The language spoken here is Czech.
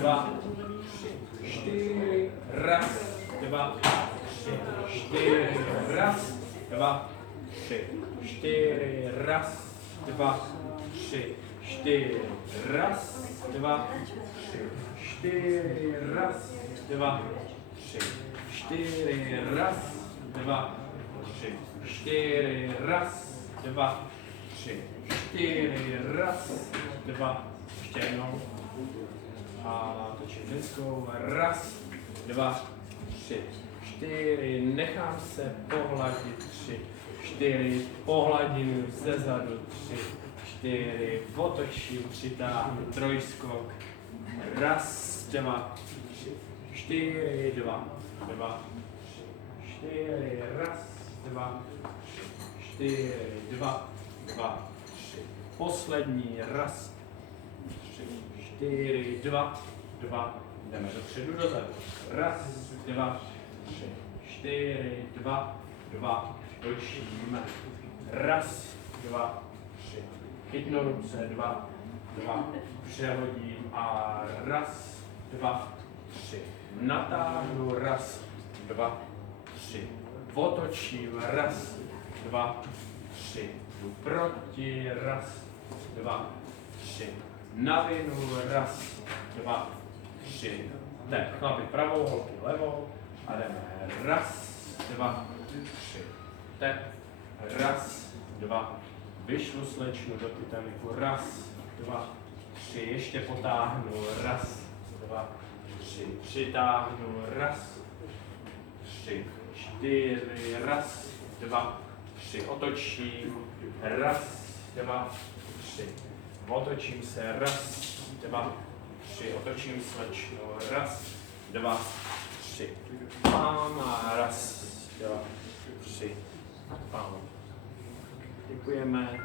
dva, tři, čtyři, raz, dva, tři, čtyři, raz, dva, tři, čtyři, raz, dva, tři, čtyři, raz, dva, tři, čtyři, raz, dva, tři, čtyři, raz, dva, tři, čtyři, raz, dva, tři, čtyři, raz, dva, ještě jednou. A točím ženskou, raz, dva, tři, čtyři, nechám se pohladit, tři, čtyři, pohladím ze zadu, tři, čtyři, otočím, přitáhnu, trojskok, raz, dva, tři, čtyři, dva, dva, tři, čtyři, raz, dva, tři, čtyři, dva, dva, tři, poslední, raz, tři, čtyři, dva, dva, jdeme dopředu, dozadu, raz, dva, tři, čtyři, dva, dva, točíme, raz, dva, tři, chytnu ruce, dva, dva, přehodím a raz, dva, tři, natáhnu, raz, dva, tři, otočím, raz, dva, tři, jdu proti, raz, dva, tři, navinu, raz, dva, tři, tak chlapi pravou, holky levou a jdeme, raz, dva, tři, tak, raz, dva, vyšlu slečnu do Titaniku, raz, dva, tři, ještě potáhnu, raz, dva, tři, přitáhnu, raz, tři, čtyři, raz, dva, tři, otočím, raz, dva, tři, otočím se, raz, dva, tři, otočím slečnu, raz, dva, tři, máma, raz, dva, tři, máma. Děkujeme.